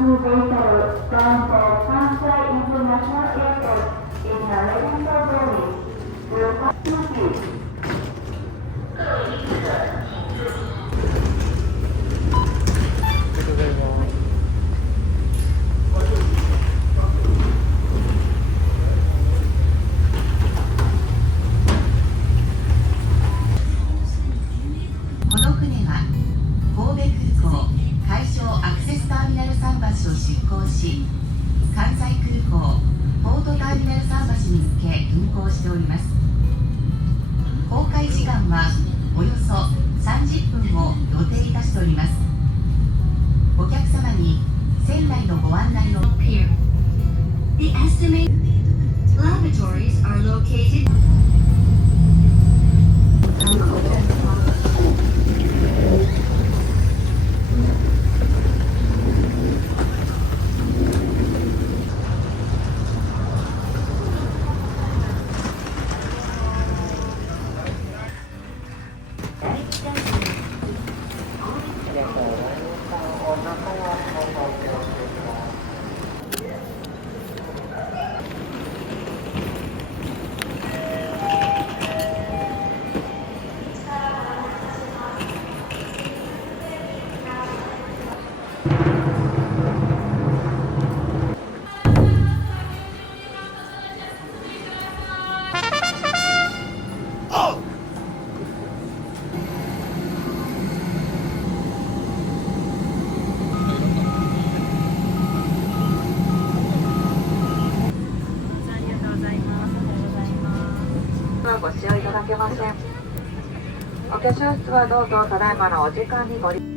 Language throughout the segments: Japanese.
vehicle bound for Kansai International Airport in Narendra Valley will come to you. この船は神戸空港海上アクセスターミナル桟橋を出港し、関西空港ポートターミナル桟橋に向け運航しております。航海時間はおよそ30分を予定いたしております。お客様に船内のご案内を Here. The estimated lavatories are locatedご使用いただけません。お化粧室はどうぞただいまのお時間にご利用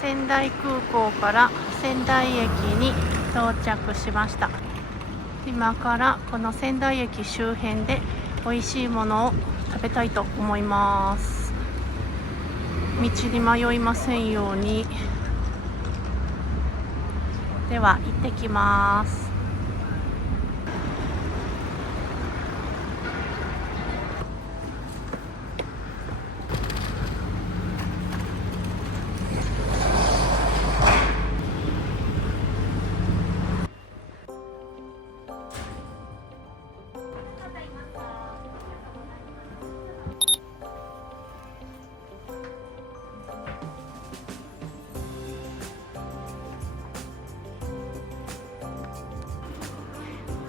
仙台空港から仙台駅に到着しました。今からこの仙台駅周辺で美味しいものを食べたいと思います。道に迷いませんように。では行ってきます。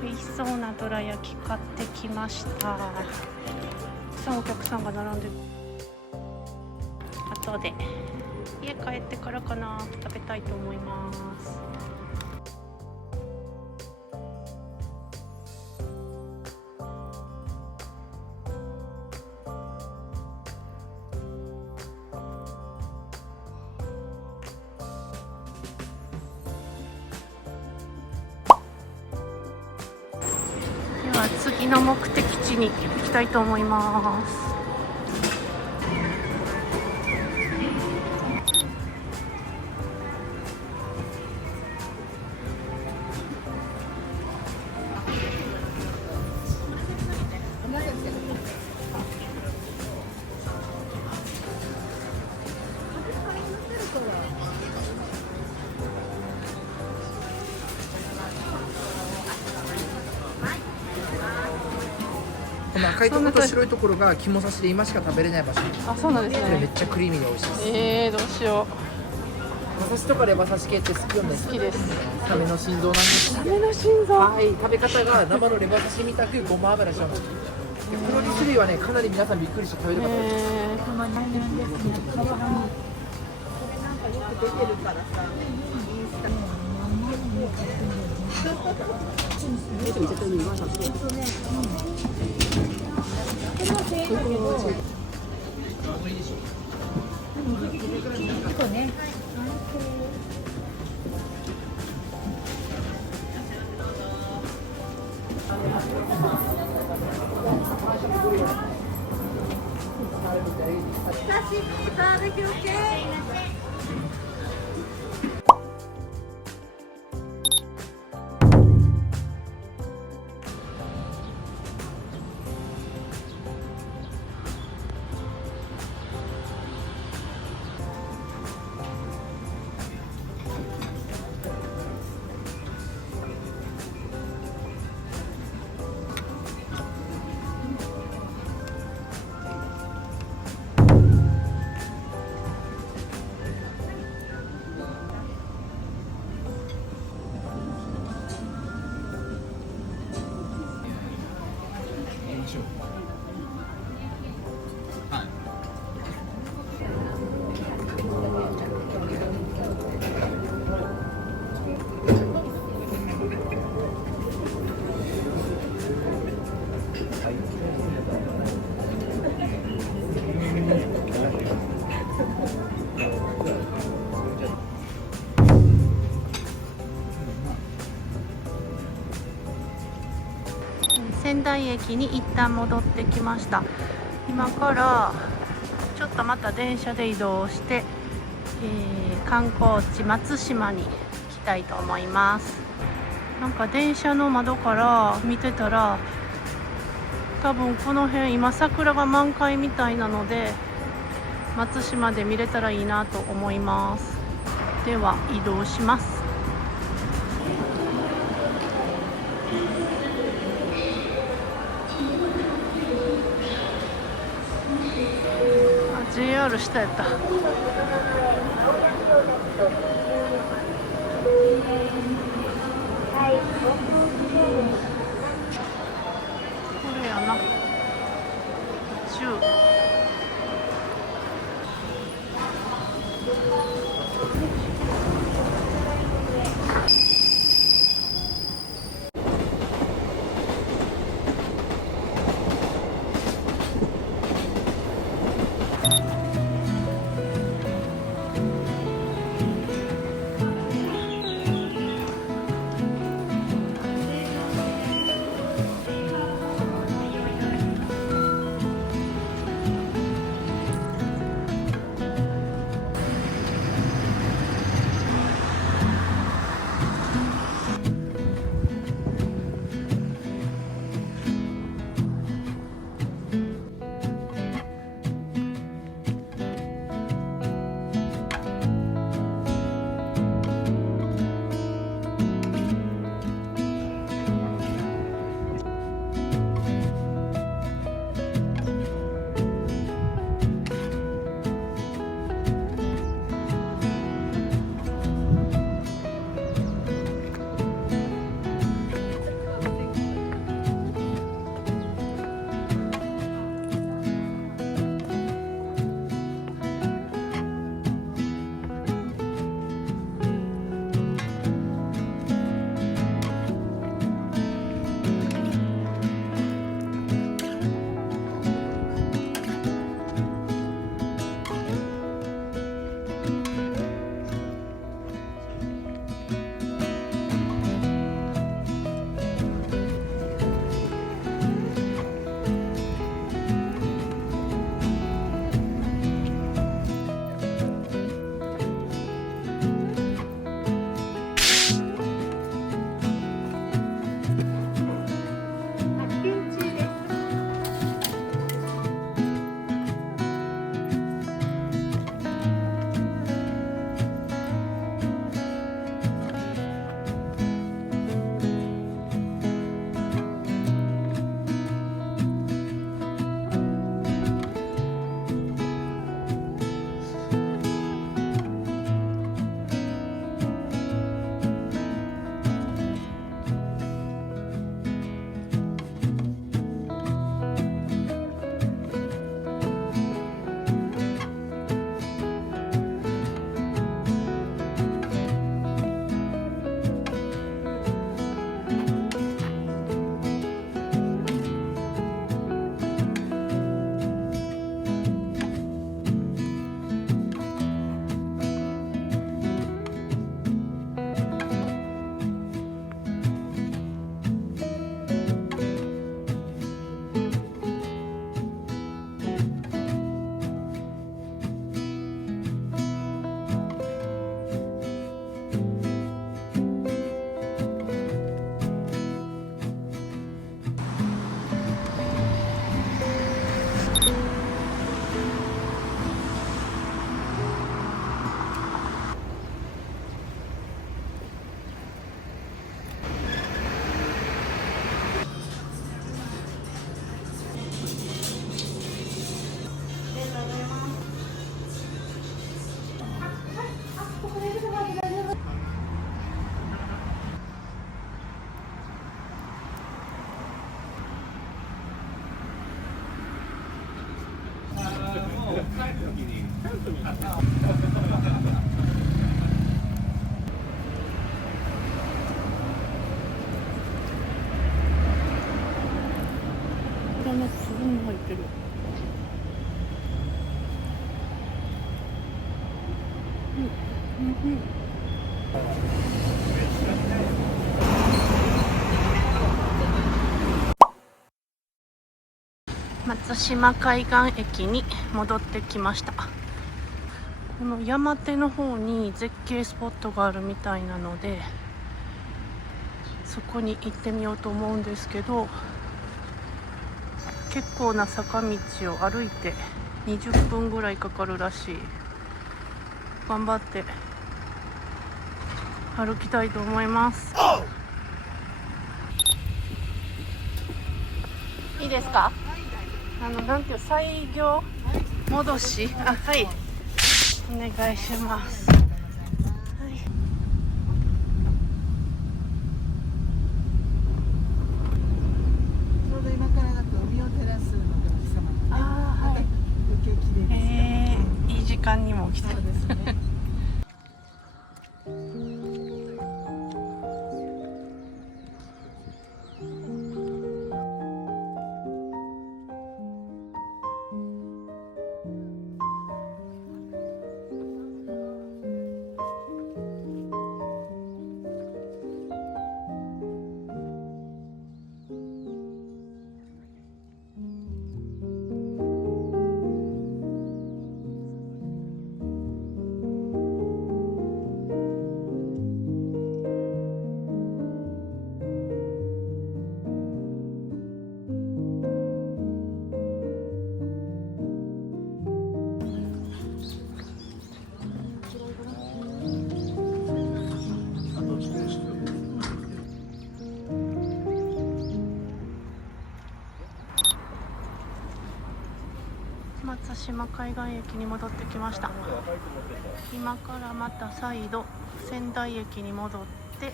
美味しそうなどら焼き買ってきました。たくさんお客さんが並んでる。後で家帰ってからかな食べたいと思います。では次の目的地に行きたいと思います。の赤いところと白いところが肝刺しで今しか食べれない場所。あ、そうなんですこれめっね。ちゃクリーミーで美味しいです。どうしよ馬刺しとかレバ刺し系って好きよね。好きです。サメの心臓なんです。サメの心臓。はい、食べ方が生のレバ刺しみたくごま油します。でこの2種類はね、かなり皆さんびっくりして食べる方です。仙台駅に一旦戻ってきました。今からちょっとまた電車で移動して、観光地松島に行きたいと思います。なんか電車の窓から見てたら、多分この辺今桜が満開みたいなので、松島で見れたらいいなと思います。では移動します。JR 下やった。これやな。10。松島海岸駅に戻ってきました。この山手の方に絶景スポットがあるみたいなので、そこに行ってみようと思うんですけど、結構な坂道を歩いて20分ぐらいかかるらしい。頑張って歩きたいと思います。いいですか？なんていう再業戻し、はい、お願いします。はい、ちょうど今からだと海を照らすのでお日様がね、また余計綺麗ですから、いい時間にも来てそうですね。松島海岸駅に戻ってきました。今からまた再度仙台駅に戻って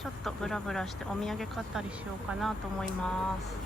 ちょっとブラブラしてお土産買ったりしようかなと思います。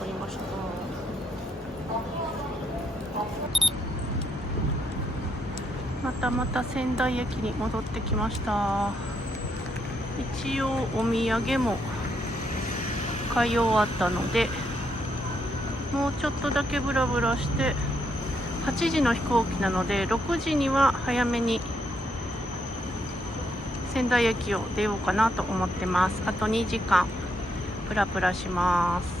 買いました。また仙台駅に戻ってきました。一応お土産も買い終わったので、もうちょっとだけブラブラして、8時の飛行機なので6時には早めに仙台駅を出ようかなと思ってます。あと2時間プラプラします。